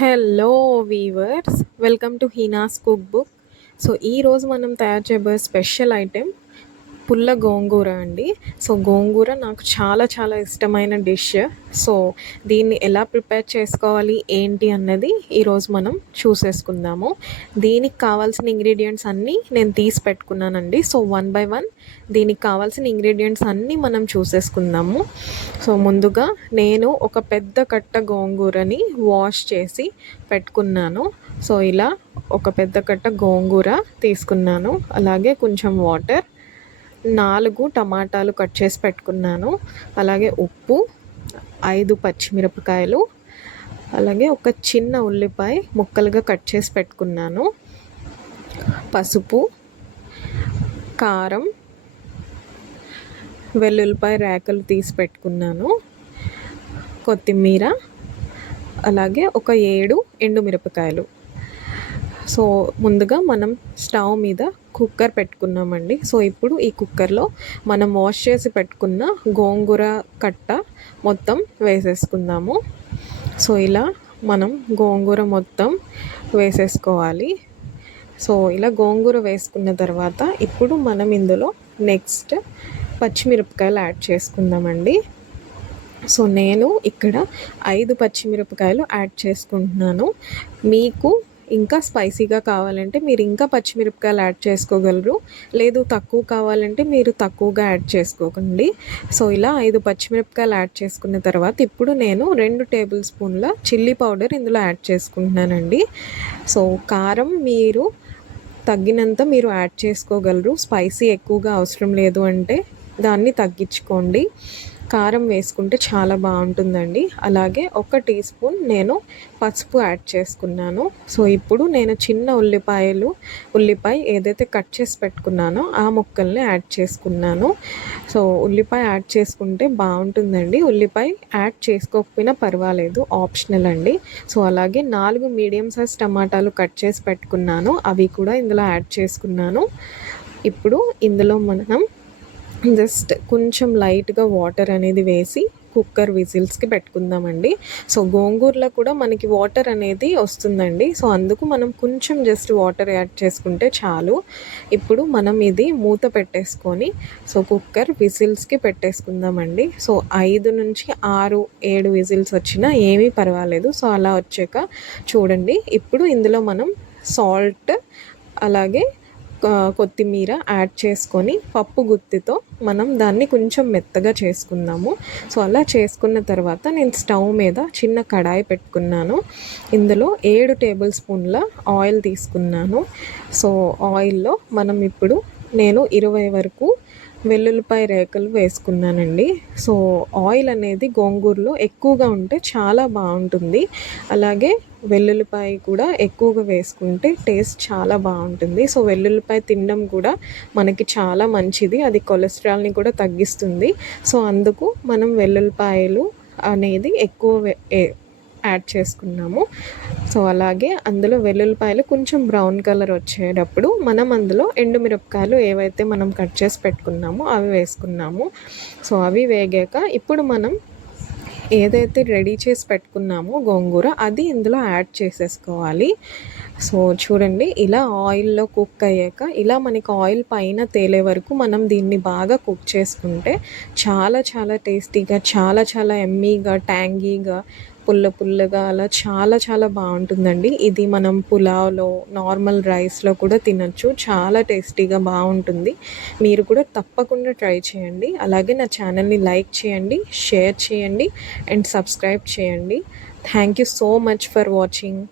Hello viewers, welcome to Heena's cook book. So ఈరోజు మనం తయారు చేయబోయే స్పెషల్ ఐటెం పుల్ల గోంగూర అండి. సో గోంగూర నాకు చాలా చాలా ఇష్టమైన డిష్. సో దీన్ని ఎలా ప్రిపేర్ చేసుకోవాలి ఏంటి అన్నది ఈరోజు మనం చూసేసుకుందాము. దీనికి కావాల్సిన ఇంగ్రీడియంట్స్ అన్నీ నేను తీసి పెట్టుకున్నానండి. సో వన్ బై వన్ దీనికి కావాల్సిన ఇంగ్రీడియంట్స్ అన్నీ మనం చూసేసుకుందాము. సో ముందుగా నేను ఒక పెద్ద కట్ట గోంగూరని వాష్ చేసి పెట్టుకున్నాను. సో ఇలా ఒక పెద్ద కట్ట గోంగూర తీసుకున్నాను. అలాగే కొంచెం వాటర్, 4 టమాటాలు కట్ చేసి పెట్టుకున్నాను. అలాగే ఉప్పు, 5 పచ్చిమిరపకాయలు, అలాగే ఒక చిన్న ఉల్లిపాయ ముక్కలుగా కట్ చేసి పెట్టుకున్నాను. పసుపు, కారం, వెల్లుల్లిపాయ రేకలు తీసి పెట్టుకున్నాను, కొత్తిమీర, అలాగే ఒక 7 ఎండుమిరపకాయలు. సో ముందుగా మనం స్టవ్ మీద కుక్కర్ పెట్టుకున్నామండి. సో ఇప్పుడు ఈ కుక్కర్లో మనం వాష్ చేసి పెట్టుకున్న గోంగూర కట్ట మొత్తం వేసేసుకుందాము. సో ఇలా మనం గోంగూర మొత్తం వేసేసుకోవాలి. సో ఇలా గోంగూర వేసుకున్న తర్వాత ఇప్పుడు మనం ఇందులో నెక్స్ట్ పచ్చిమిరపకాయలు యాడ్ చేసుకుందామండి. సో నేను ఇక్కడ 5 పచ్చిమిరపకాయలు యాడ్ చేసుకుంటున్నాను. మీకు ఇంకా స్పైసీగా కావాలంటే మీరు ఇంకా పచ్చిమిరపకాయలు యాడ్ చేసుకోగలరు. లేదు తక్కువ కావాలంటే మీరు తక్కువగా యాడ్ చేసుకోకండి. సో ఇలా 5 పచ్చిమిరపకాయలు యాడ్ చేసుకున్న తర్వాత ఇప్పుడు నేను 2 టేబుల్ స్పూన్ల చిల్లీ పౌడర్ ఇందులో యాడ్ చేసుకుంటున్నానండి. సో కారం మీరు తగ్గినంత మీరు యాడ్ చేసుకోగలరు. స్పైసీ ఎక్కువగా అవసరం లేదు అంటే దాన్ని తగ్గించుకోండి. కారం వేసుకుంటే చాలా బాగుంటుందండి. అలాగే 1 టీ స్పూన్ నేను పసుపు యాడ్ చేసుకున్నాను. సో ఇప్పుడు నేను చిన్న ఉల్లిపాయ ఏదైతే కట్ చేసి పెట్టుకున్నానో ఆ ముక్కల్ని యాడ్ చేసుకున్నాను. సో ఉల్లిపాయ యాడ్ చేసుకుంటే బాగుంటుందండి. ఉల్లిపాయ యాడ్ చేసుకోకపోయినా పర్వాలేదు, ఆప్షనల్ అండి. సో అలాగే 4 మీడియం సైజ్ టమాటాలు కట్ చేసి పెట్టుకున్నాను, అవి కూడా ఇందులో యాడ్ చేసుకున్నాను. ఇప్పుడు ఇందులో మనం జస్ట్ కొంచెం లైట్గా వాటర్ అనేది వేసి కుక్కర్ విజిల్స్కి పెట్టుకుందామండి. సో గోంగూరలో కూడా మనకి వాటర్ అనేది వస్తుందండి. సో అందుకు మనం కొంచెం జస్ట్ వాటర్ యాడ్ చేసుకుంటే చాలు. ఇప్పుడు మనం ఇది మూత పెట్టేసుకొని సో కుక్కర్ విజిల్స్కి పెట్టేసుకుందామండి. సో 5 నుంచి 6, 7 విజిల్స్ వచ్చినా ఏమీ పర్వాలేదు. సో అలా వచ్చాక చూడండి, ఇప్పుడు ఇందులో మనం సాల్ట్ అలాగే కొత్తిమీర యాడ్ చేసుకొని పప్పు గుత్తితో మనం దాన్ని కొంచెం మెత్తగా చేసుకుందాము. సో అలా చేసుకున్న తర్వాత నేను స్టవ్ మీద చిన్న కడాయి పెట్టుకున్నాను. ఇందులో 7 టేబుల్ స్పూన్ల ఆయిల్ తీసుకున్నాను. సో ఆయిల్లో మనం ఇప్పుడు నేను 20 వరకు వెల్లుల్లిపాయ రేకలు వేసుకున్నానండి. సో ఆయిల్ అనేది గోంగూరలో ఎక్కువగా ఉంటే చాలా బాగుంటుంది. అలాగే వెల్లుల్లిపాయ కూడా ఎక్కువగా వేసుకుంటే టేస్ట్ చాలా బాగుంటుంది. సో వెల్లుల్లిపాయ తినడం కూడా మనకి చాలా మంచిది, అది కొలెస్ట్రాల్ని కూడా తగ్గిస్తుంది. సో అందుకు మనం వెల్లుల్లిపాయలు అనేది ఎక్కువ యాడ్ చేసుకున్నాము. సో అలాగే అందులో వెల్లుల్లిపాయలు కొంచెం బ్రౌన్ కలర్ వచ్చేటప్పుడు మనం అందులో ఎండుమిరపకాయలు ఏవైతే మనం కట్ చేసి పెట్టుకున్నామో అవి వేసుకున్నాము. సో అవి వేగాక ఇప్పుడు మనం ఏదైతే రెడీ చేసి పెట్టుకున్నామో గోంగూర అది ఇందులో యాడ్ చేసేసుకోవాలి. సో చూడండి, ఇలా ఆయిల్లో కుక్ అయ్యాక ఇలా మనకి ఆయిల్ పైన తేలే వరకు మనం దీన్ని బాగా కుక్ చేసుకుంటే చాలా చాలా టేస్టీగా, చాలా చాలా ఎమ్మీగా, ట్యాంగీగా, పుల్లగా అలా చాలా చాలా బాగుంటుందండి. ఇది మనం పులావ్లో, నార్మల్ రైస్లో కూడా తినచ్చు. చాలా టేస్టీగా బాగుంటుంది. మీరు కూడా తప్పకుండా ట్రై చేయండి. అలాగే నా ఛానల్ని లైక్ చేయండి, షేర్ చేయండి అండ్ సబ్స్క్రైబ్ చేయండి. Thank you so much for watching.